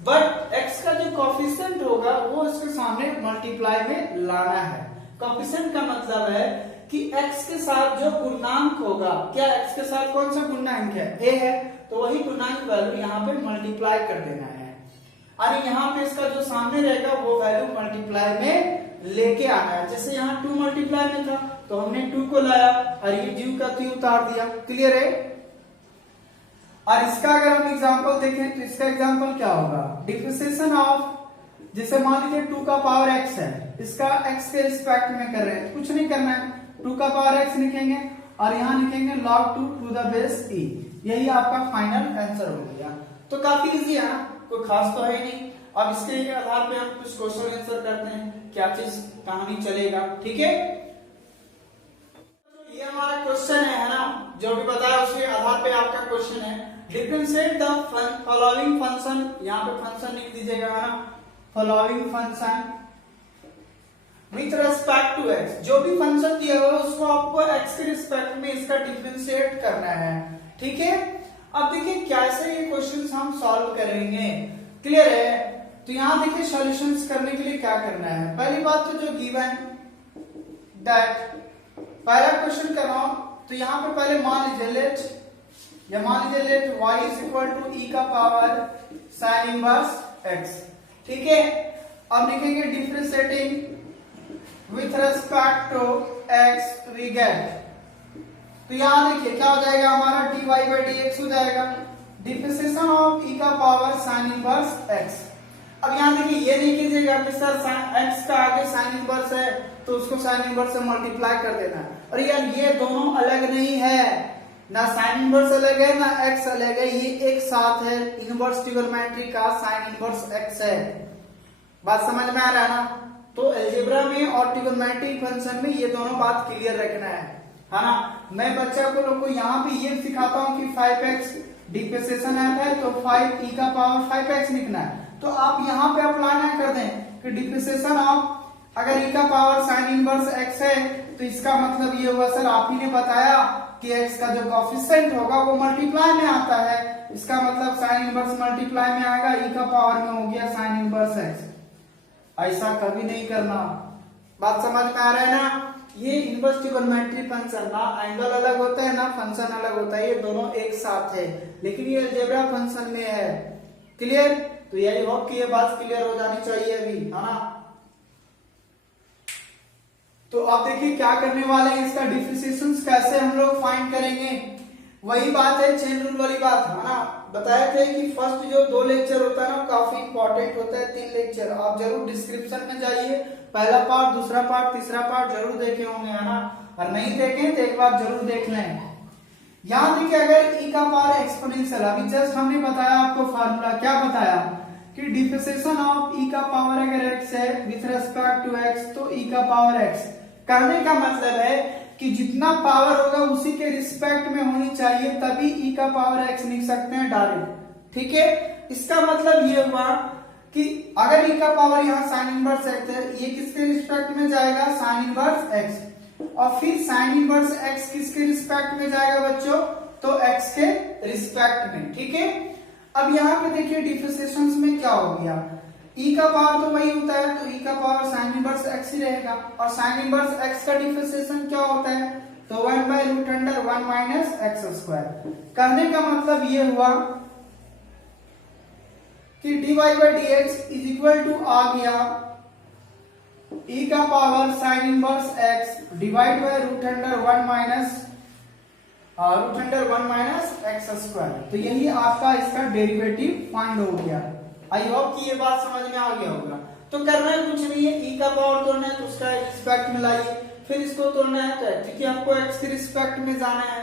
बट x का जो कोफिशिएंट होगा वो इसके सामने मल्टीप्लाई में लाना है। कोफिशिएंट का मतलब है कि x के साथ जो गुणांक होगा, क्या x के साथ कौन सा गुणांक है, a है, तो वही गुणांक वैल्यू यहाँ पे मल्टीप्लाई कर देना है, और यहाँ पे इसका जो सामने रहेगा वो वैल्यू मल्टीप्लाई में लेके आना है। जैसे यहाँ 2 मल्टीप्लाई में था तो हमने 2 को लाया और ये जीव का ती उतार दिया, क्लियर है। और इसका अगर हम एग्जांपल देखें तो इसका एग्जांपल क्या होगा, डिफरेंशिएशन ऑफ, जैसे मान लीजिए 2 का पावर x है, इसका x के रिस्पेक्ट में कर रहे हैं, कुछ नहीं करना है, 2 का पावर x लिखेंगे और यहाँ लिखेंगे log 2 to the base e, यही आपका फाइनल आंसर हो गया। तो काफी इजी है ना, कोई खास तो है नहीं। अब इसके आधार पे हम कुछ क्वेश्चन आंसर करते हैं, क्या चीज कहानी चलेगा, ठीक है। ये हमारा क्वेश्चन है ना, जो भी बताया उसके आधार पे आपका क्वेश्चन है, डिफरेंशिएट द फॉलोइंग फंक्शन, यहाँ पे फंक्शन लिख दीजिएगा ना, following function with respect to x, जो भी फंक्शन दिया हुआ उसको आपको x के रिस्पेक्ट में इसका डिफरेंशिएट करना है, ठीक है। अब देखिए कैसे ये क्वेश्चंस हम सॉल्व करेंगे, क्लियर है। तो यहाँ देखिए सॉल्यूशंस करने के लिए क्या करना है, पहली बात तो जो गिवन दैट, पहला क्वेश्चन कर रहा हूं तो यहाँ पे पहले मान लीजिए let y is equal to e का पावर साइन इनवर्स x, ठीक है। अब लिखेंगे differentiating with respect to x we get, तो यहाँ देखिए क्या हो जाएगा हमारा dy बाई dx हो जाएगा, डिफरेंशिएशन ऑफ e का पावर साइन इनवर्स x। अब यहाँ देखिए ये नहीं कीजिएगा कि सर x का आगे साइन इनवर्स है तो उसको साइन इनवर्स से मल्टीप्लाई कर देना है, और यार ये दोनों अलग नहीं है, ना साइन इनवर्स अलग है ना x अलग है, ये एक साथ है, इनवर्स ट्रिगोनोमेट्री का साइन इनवर्स x है, बात समझ में आ रहा है ना। तो अलजेब्रा में और ट्रिगोनोमेट्री फंक्शन में ये दोनों बात क्लियर रखना है ना। मैं बच्चा को लोग को यहाँ पे ये सिखाता हूँ कि 5x डिफरेंशिएशन है तो 5 e का पावर 5x लिखना है, तो आप यहाँ पे अप्लाई ना कर दें कि डिफरेंशिएशन ऑफ, अगर e का पावर साइन इनवर्स x है तो इसका मतलब ये हुआ सर आप ही ने बताया कि x का जो कोफिशिएंट होगा वो मल्टीप्लाई में आता है, इसका मतलब साइन इनवर्स मल्टीप्लाई में आएगा, e का पावर में हो गया साइन इनवर्स x, ऐसा कभी नहीं करना, बात समझ में आ रहा है ना। ये इनवर्स ट्रिगोनोमेट्री फंक्शन, ना एंगल अलग होता है ना फंक्शन अलग होता है, ये दोनों एक साथ है, लेकिन ये अलजेब्रा फंक्शन में है, क्लियर। तो यही होप कि ये बात क्लियर हो जानी चाहिए अभी, है ना। तो अब देखिए क्या करने वाले हैं, इसका डिफरेंशिएशन कैसे हम लोग फाइंड करेंगे, वही बात है चेन रूल वाली बात, है ना। बताया थे कि फर्स्ट जो 2 लेक्चर होता है ना काफी इंपॉर्टेंट होता है, 3 लेक्चर आप जरूर डिस्क्रिप्शन में जाइए, पहला पार्ट, दूसरा पार्ट, तीसरा पार्ट जरूर देखे होंगे, है ना, और नहीं देखे तो एक बार जरूर देख लें। यहाँ देखिए अगर e का पावर एक्सपोनेंशियल, अभी जस्ट हमने बताया आपको फार्मूला, क्या बताया कि डिफरेंशिएशन ऑफ e का पावर अगर x है विथ रेस्पेक्ट टू x तो e का पावर x, कहने का मतलब है कि जितना पावर होगा उसी के रिस्पेक्ट में होनी चाहिए, तभी e का पावर x लिख सकते हैं डायरेक्ट, ठीक है। इसका मतलब ये हुआ कि अगर e का पावर यहाँ साइन इनवर्स x है, ये किसके रिस्पेक्ट में जाएगा, साइन इनवर्स x, और फिर साइन इनवर्स x किसके रिस्पेक्ट में जाएगा बच्चों, तो x के रिस्पेक्ट में, ठीक है। अब यहाँ पे देखिए डिफरेंशिएशन में क्या हो गया, e का पावर तो वही होता है, तो e का पावर साइन इनवर्स x ही रहेगा, और साइन इनवर्स x का डिफरेंशिएशन क्या होता है, तो 1 by root under 1 minus x square. कहने का मतलब ये हुआ कि dy by dx is equal to आ गया e का power sine inverse x divide by root under 1 minus x square. तो यही आपका इसका डेरिवेटिव फाइंड हो गया। आई होप कि ये बात समझ में आ गया होगा। तो करना है कुछ नहीं है, e का पावर तोड़ना है तो उसका रिस्पेक्ट में लाइए, फिर इसको तोड़ना है तो क्योंकि हमको x के रिस्पेक्ट में जाना है,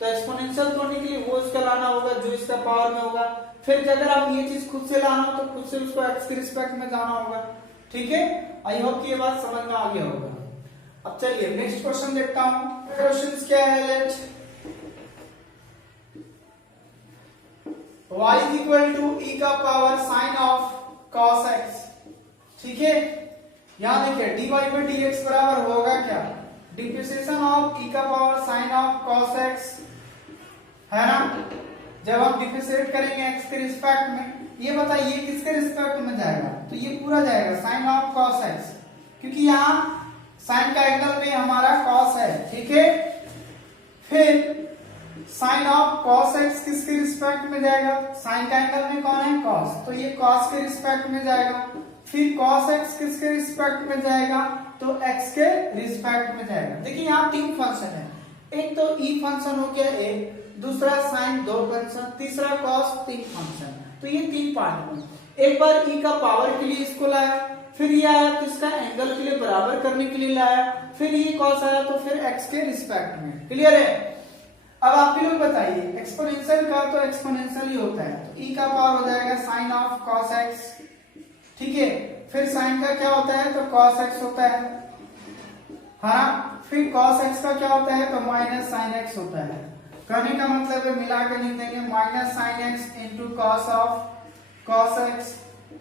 तो एक्सपोनेंशियल तोड़ने के लिए वो इसका लाना होगा जो इसका पावर में होगा, फिर अगर आप ये चीज खुद से लाना हो तो खुद से उसको x के रिस्पेक्ट में जाना होगा, ठीक है। आई होप कि ये बात समझ में आ गया होगा। अब चलिए नेक्स्ट क्वेश्चन देखता हूँ। क्वेश्चन क्या है, let y is equal to e का power sine of cos x, ठीक है। यहाँ देखिए dy बाई डी एक्स बराबर होगा क्या, डिप्रिसिएशन ऑफ e का power sine of cos x, है ना। जब हम डिफरेंशिएट करेंगे x के रिस्पेक्ट में, ये बताइए किसके रिस्पेक्ट में जाएगा, तो ये पूरा जाएगा साइन ऑफ cos x, क्योंकि यहाँ साइन का एंगल में हमारा cos है, ठीक है। फिर साइन ऑफ cos x किसके रिस्पेक्ट में जाएगा, साइन का एंगल में कौन है cos, तो ये cos के रिस्पेक्ट में जाएगा। फिर cos x किसके रिस्पेक्ट में जाएगा, तो x के रिस्पेक्ट में जाएगा। देखिए यहाँ तीन फंक्शन है, एक तो e फंक्शन हो गया एक, दूसरा साइन दो फंक्शन, तीसरा cos तीन फंक्शन। तो ये तीन पार्ट में, एक बार e का पावर के लिए इसको लाया, फिर ये आया तो इसका एंगल के लिए बराबर करने के लिए लाया, फिर ये cos आया तो फिर x के रिस्पेक्ट में। क्लियर है। अब आप लोग बताइए, एक्सपोनेंशियल का तो एक्सपोनेंशियल ही होता है, तो e का पावर हो जाएगा साइन ऑफ cos x, ठीक है। फिर साइन का क्या होता है, तो cos x होता है, हाँ। फिर cos x का क्या होता है, तो माइनस साइन x होता है। कहने का मतलब है मिला के लिख देंगे minus sine x into cos of cos x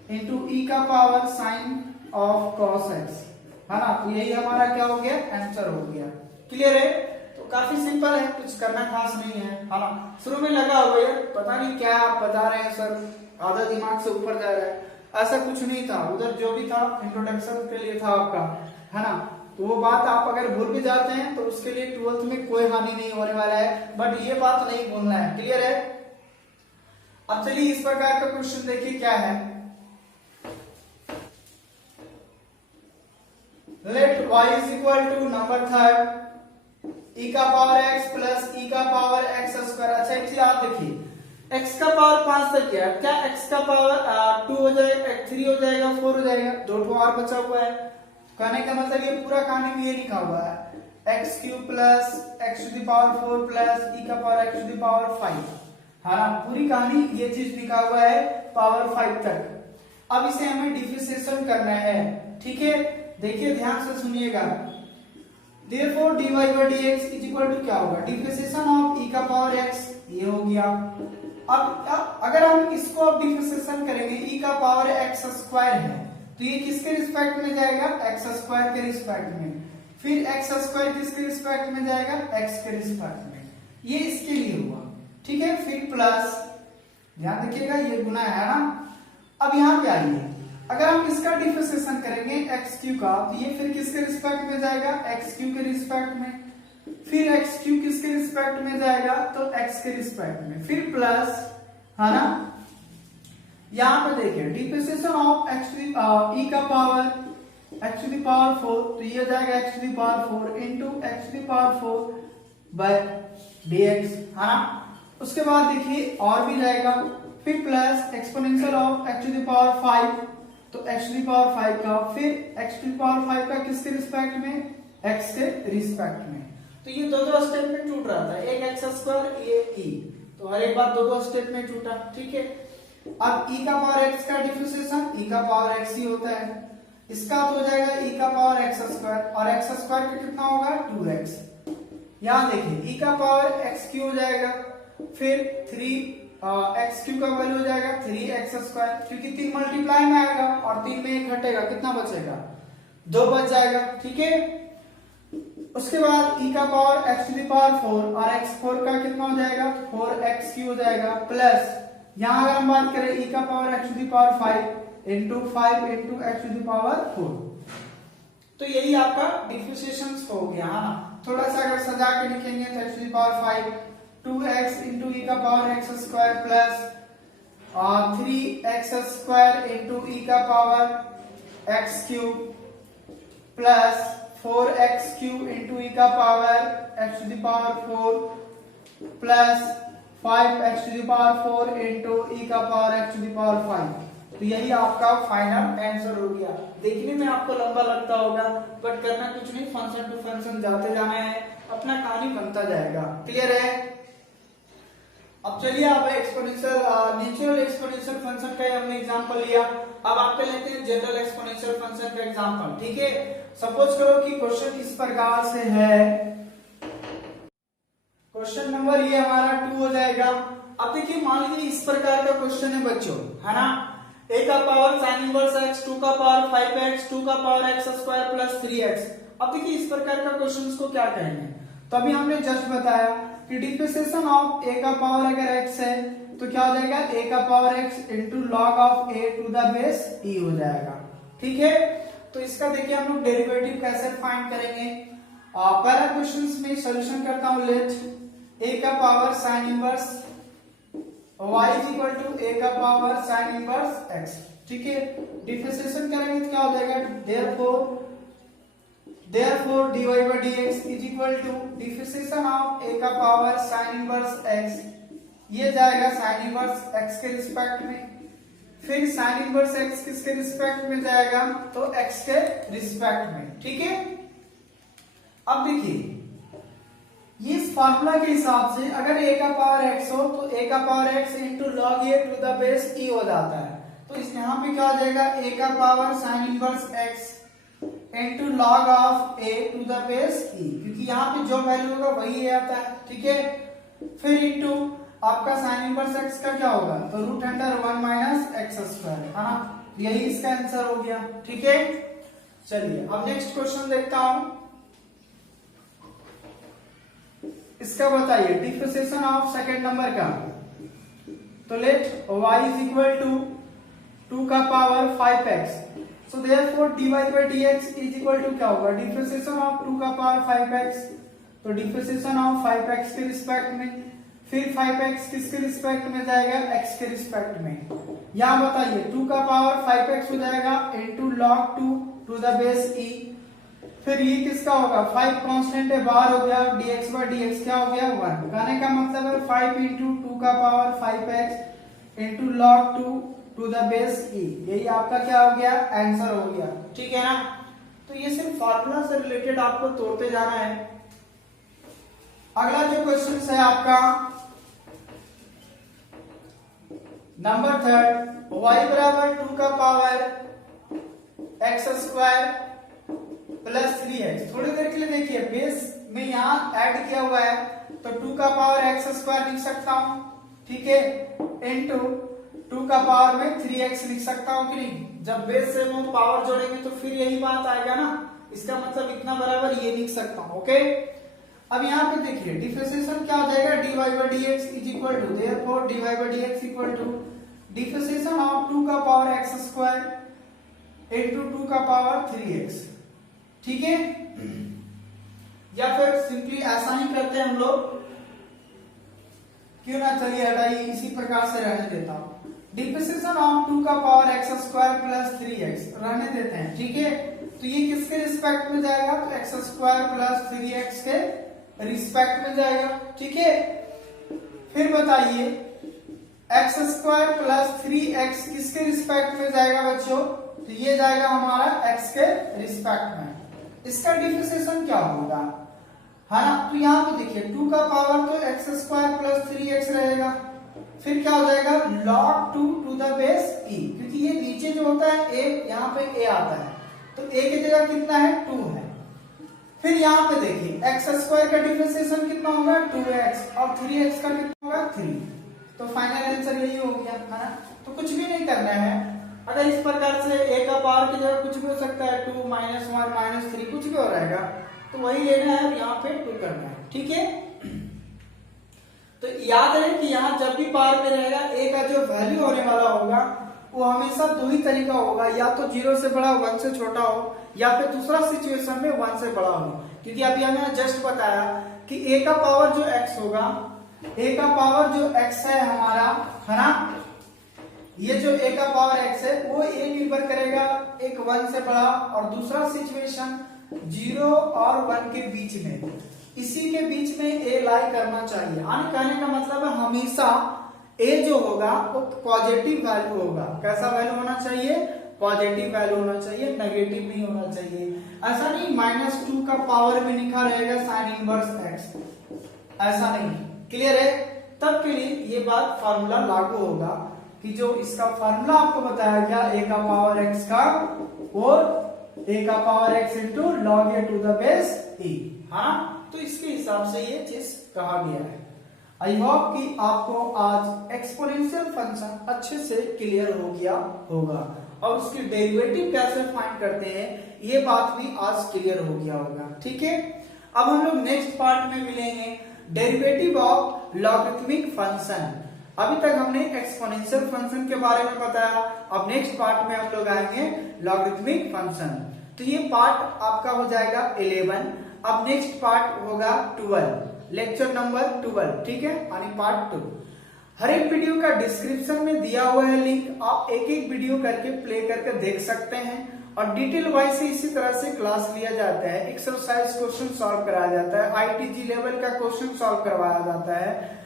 into e का power sine of cos x, है ना। तो यही हमारा क्या हो गया, आंसर हो गया। क्लियर है। तो काफी सिंपल है, कुछ करना खास नहीं है ना। शुरू में लगा हुआ है पता नहीं क्या आप बता रहे हैं सर, आधा दिमाग से ऊपर जा रहा है, ऐसा कुछ नहीं था। उधर जो भी था इंट्रोडक्शन के लिए था आपका, है ना। तो वो बात आप अगर भूल भी जाते हैं तो उसके लिए 12th में कोई हानि नहीं होने वाला है, बट ये बात नहीं भूलना है। क्लियर है। अब चलिए इस प्रकार का क्वेश्चन देखिए क्या है। Let y is equal to number third e का पावर x प्लस e का पावर x स्क्वायर। अच्छा एक चीज आप देखिए, x का पावर 5 तक गया, क्या x का पावर 2 हो जाएगा, 3 हो जाएगा, 4 हो जाएगा, दो ठो और बचा हुआ है। कहने का मतलब ये पूरा कहानी में ये लिखा हुआ है x cube plus x to the power 4 plus e का power x to the power 5, है ना। पूरी कहानी ये चीज लिखा हुआ है पावर 5 तक। अब इसे हमें डिफरेंशिएशन करना है, ठीक है। देखिए ध्यान से सुनिएगा। Therefore dy by dx is equal to क्या होगा, डिफरेंशिएशन ऑफ e का पावर x, ये हो गया। अब अगर हम इसको अब डिफरेंशिएशन करेंगे, e का पावर x स्क्वायर है, तो ये किसके रिस्पेक्ट में जाएगा, x स्क्वायर के रिस्पेक्ट में। फिर x स्क्वायर किसके रिस्पेक्ट में जाएगा, x के रिस्पेक्ट में। ये इसके लिए हुआ, ठीक है। फिर प्लस, ध्यान रखिएगा ये गुना है ना। अब यहाँ पे आइए, अगर हम इसका डिफरेंशिएशन करेंगे एक्स क्यू का, तो ये फिर किसके रिस्पेक्ट में जाएगा, एक्स क्यू के रिस्पेक्ट में। फिर एक्स क्यू किसके रिस्पेक्ट में जाएगा, तो एक्स के रिस्पेक्ट में। फिर प्लस, है ना। यहाँ पे देखिए differentiation of x to e का power x to the power 4, तो ये जाएगा x to the power 4 into x to the power 4 by dx, है ना। उसके बाद देखिए और भी जाएगा, फिर plus exponential of x to the power 5, तो x टू द पावर 5 का, फिर x टू द पावर 5 का किसके रिस्पेक्ट में, x के रिस्पेक्ट में। तो ये दो स्टेप में टूट रहा था, एक एक्स स्क्वायर ये e, तो हर एक बार दो स्टेप में टूटा, ठीक है। अब e का पावर x का डिफरेंशिएशन e का पावर x ही होता है, इसका तो हो जाएगा e का पावर x स्क्वायर, और x स्क्वायर का कितना होगा 2x। यहाँ देखिए e का पावर x क्यू हो जाएगा, फिर 3 एक्स क्यू का वैल्यू हो जाएगा 3x स्क्वायर, क्योंकि 3 मल्टीप्लाई में आएगा और 3 में 1 घटेगा, कितना बचेगा 2 बच जाएगा, ठीक है। उसके बाद e का power x to the power 4 और x4 का कितना हो जाएगा 4x क्यू हो जाएगा, प्लस यहाँ अगर हम बात करें e का power x to the power 5 into 5 into x to the power 4, तो यही आपका डिफरेंशिएशन हो गया, है ना। थोड़ा सा अगर सजा के लिखेंगे तो x to the power 5 2x into e का power x square plus 3x square into e का power x cube plus 4x cube into e का power x to the power 4 plus 5x to the power 4 into e का power x to the power 5। तो यही आपका final answer हो गया। देखने में आपको लंबा लगता होगा, बट करना कुछ नहीं, फंक्शन टू फंक्शन जाते जाना है, अपना कहानी बनता जाएगा। क्लियर है। अब चलिए आप एक्सपोनेंशियल नेचुरल एक्सपोनेंशियल फंक्शन का हमने एग्जांपल लिया, अब आपके लेते हैं जनरल एक्सपोनेंशियल फंक्शन का एग्जांपल, ठीक है। सपोज करो कि क्वेश्चन इस प्रकार से है, क्वेश्चन नंबर ये हमारा 2 हो जाएगा। अब देखिए मान लीजिए इस प्रकार का क्वेश्चन है बच्चों, है ना। a का पावर sin इनवर्स x, 2 का पावर 5x, 2 का power x square plus 3x। अब देखिए इस प्रकार का क्वेश्चंस को क्या कहेंगे, तो अभी हमने जस्ट बताया कि डिफरेंशिएशन ऑफ a का पावर अगर x है तो क्या हो जाएगा, a का power x into log of a to the base e हो जाएगा। ठीक है, तो इसका देखिए हम लोग डेरिवेटिव कैसे फाइंड करेंगे। पहला क्वेश्चन में सॉल्यूशन करता हूं। लेट a का power sin inverse y is equal to a का पावर sin इनवर्स x। ठीक है, डिफरेंशिएशन करेंगे तो क्या हो जाएगा, therefore dy by dx is equal to differentiation of a का पावर sin इनवर्स x, ये जाएगा sin इनवर्स x के रिस्पेक्ट में, फिर sin इनवर्स x किसके रिस्पेक्ट में जाएगा, तो x के रिस्पेक्ट में। ठीक है, अब देखिए इस फार्मूला के हिसाब से अगर a का पावर x हो तो a का power x into log a to the base e हो जाता है। तो इस यहाँ पे क्या हो जाएगा, a का power sin inverse x into log of a to the base e, क्योंकि यहाँ पे जो वैल्यू होगा वही आता है। ठीक है, फिर इंटू आपका sin इनवर्स x का क्या होगा, तो root under 1 minus x square है ना, यही इसका आंसर हो गया। ठीक है, चलिए अब नेक्स्ट क्वेश्चन देखता हूं। इसका बताइए डिफरेंशिएशन ऑफ सेकंड नंबर का। तो let y is equal to 2 का power 5x, so therefore dy by dx is equal to क्या होगा, डिफरेंशिएशन ऑफ 2 का पावर 5x, तो डिफरेंशिएशन ऑफ 5x के रिस्पेक्ट में, फिर 5x किसके रिस्पेक्ट में जाएगा, x के रिस्पेक्ट में। यहां बताइए 2 का पावर 5x हो जाएगा into log 2 to the base e, फिर ये किसका होगा, 5 कांस्टेंट है बाहर हो गया, dx by dx क्या हो गया 1। कहने का मतलब है 5 इंटू 2 का power 5x into log 2 to the base e, यही आपका क्या हो गया, आंसर हो गया। ठीक है ना, तो ये सिर्फ फार्मूला से रिलेटेड आपको तोड़ते जाना है। अगला जो क्वेश्चन है आपका नंबर 3, y बराबर 2 का power x square plus 3x। थोड़ी देर के लिए देखिए, बेस में यहाँ ऐड किया हुआ है तो 2 का पावर x स्क्वायर लिख सकता हूं, ठीक है, इंटू 2 का पावर में 3x लिख सकता हूं कि नहीं। जब बेस से वो पावर जोड़ेंगे तो फिर यही बात आएगा ना, इसका मतलब इतना बराबर ये लिख सकता हूं। ओके, अब यहाँ पे देखिए डिफरेंशिएशन क्या हो जाएगा, dy by dx is equal to, therefore dy by dx equal to differentiation of 2 का पावर x स्क्वायर इंटू 2 का पावर 3x। ठीक है, या फिर सिंपली ऐसा ही करते हैं हम लोग, क्यों ना, चलिए हटाइए, इसी प्रकार से रहने देता हूं। डिफरेंशिएशन ऑफ 2 का power x square plus 3x रहने देते हैं। ठीक है, तो ये किसके रिस्पेक्ट में जाएगा, तो x स्क्वायर प्लस 3x के रिस्पेक्ट में जाएगा। ठीक है, फिर बताइए x स्क्वायर प्लस 3x किसके रिस्पेक्ट में जाएगा बच्चों, तो ये जाएगा हमारा x के रिस्पेक्ट में। इसका डिफरेंशिएशन क्या होगा, है ना, तो यहाँ पे देखिए 2 का पावर तो x स्क्वायर प्लस 3x रहेगा, फिर क्या हो जाएगा log 2 to the base e, क्योंकि ये नीचे जो होता है a, यहाँ पे a आता है, तो a की जगह कितना है 2 है। फिर यहाँ पे देखिए x स्क्वायर का डिफरेंशिएशन कितना होगा 2x और 3x का कितना होगा 3, तो फाइनल आंसर यही हो गया, है ना। तो कुछ भी नहीं करना है, अगर इस प्रकार से a का पावर की जगह कुछ भी हो सकता है, 2 माइनस 1 माइनस 3 कुछ भी हो रहेगा, तो वही लेना है और यहाँ पे 2 करना है। ठीक है, तो याद है कि यहाँ जब भी पावर में रहेगा a का जो वैल्यू होने वाला होगा वो हमेशा 2 ही तरीका होगा, या तो 0 से बड़ा 1 से छोटा हो, या फिर दूसरा सिचुएशन में 1 से बड़ा हो। क्योंकि अभी हमें जस्ट बताया कि a का पावर जो x होगा, a का पावर जो x है हमारा, है ना, ये जो a का पावर x है वो a निर्भर करेगा एक 1 से बड़ा, और दूसरा सिचुएशन 0 और 1 के बीच में, इसी के बीच में a लाई करना चाहिए। यानी कहने का मतलब है हमेशा a जो होगा वो पॉजिटिव वैल्यू होगा। कैसा वैल्यू होना चाहिए, पॉजिटिव वैल्यू होना चाहिए, नेगेटिव नहीं होना चाहिए। ऐसा नहीं -2 का पावर में लिखा रहेगा sin इनवर्स x, ऐसा नहीं। क्लियर है, तब के लिए ये बात फार्मूला लागू होगा कि जो इसका फार्मूला आपको बताया गया a का पावर x का, और a का power x into log a to the base e, हाँ, तो इसके हिसाब से ये चीज कहा गया है। आई होप कि आपको आज एक्सपोनेंशियल फंक्शन अच्छे से क्लियर हो गया होगा और उसकी डेरिवेटिव कैसे फाइंड करते हैं ये बात भी आज क्लियर हो गया होगा। ठीक है, अब हम लोग नेक्स्ट पार्ट में मिलेंगे डेरिवेटिव ऑफ लॉगरिथमिक फंक्शन। अभी तक हमने एक्सपोनेंशियल फंक्शन के बारे में बताया, अब नेक्स्ट पार्ट में हम लोग आएंगे लॉगरिथमिक फंक्शन। तो ये पार्ट आपका हो जाएगा 11। अब नेक्स्ट पार्ट होगा 12, लेक्चर नंबर 12। ठीक है, यानी पार्ट 2। हर एक वीडियो का डिस्क्रिप्शन में दिया हुआ है लिंक, आप एक एक वीडियो करके प्ले करके देख सकते हैं और डिटेल वाइज से इसी तरह से क्लास लिया जाता है। एक्सरसाइज क्वेश्चन सॉल्व कराया जाता है, आईटीजी लेवल का क्वेश्चन सॉल्व करवाया जाता है,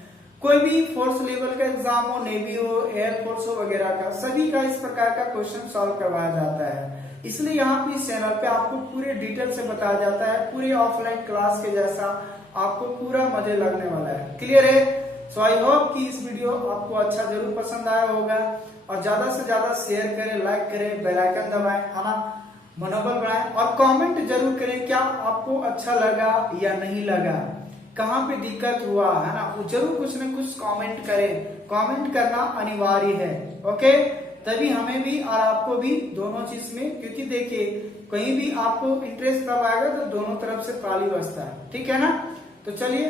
कोई भी फोर्स लेवल का एग्जाम हो, नेवी हो, एयरफोर्स हो वगैरह का, सभी का इस प्रकार का क्वेश्चन सॉल्व करवाया जाता है। इसलिए यहाँ पे इस चैनल पे आपको पूरे डिटेल से बताया जाता है, पूरे ऑफलाइन क्लास के जैसा आपको पूरा मजे लगने वाला है। क्लियर है? सो आई होप कि इस वीडियो आपको अच्छा जरूर पसंद आया होगा और ज्यादा से ज्यादा शेयर करें, लाइक करें, बेल आइकन दबाएं, है ना, मनोबल बढ़ाएं और कमेंट जरूर करें क्या आपको अच्छा लगा या नहीं लगा, कहाँ पे दिक्कत हुआ, है ना, वो जरूर कुछ न कुछ कमेंट करें। कमेंट करना अनिवार्य है, ओके, तभी हमें भी और आपको भी दोनों चीज में, क्योंकि देखिए कहीं भी आपको इंटरेस्ट तब आएगा तो दोनों तरफ से ताली बजता है। ठीक है ना, तो चलिए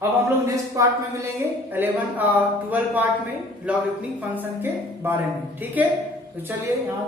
अब हम लोग नेक्स्ट पार्ट में मिलेंगे 12 पार्ट में लॉगरिथमिक फंक्शन के बारे में। ठीक है, तो चलिए यहाँ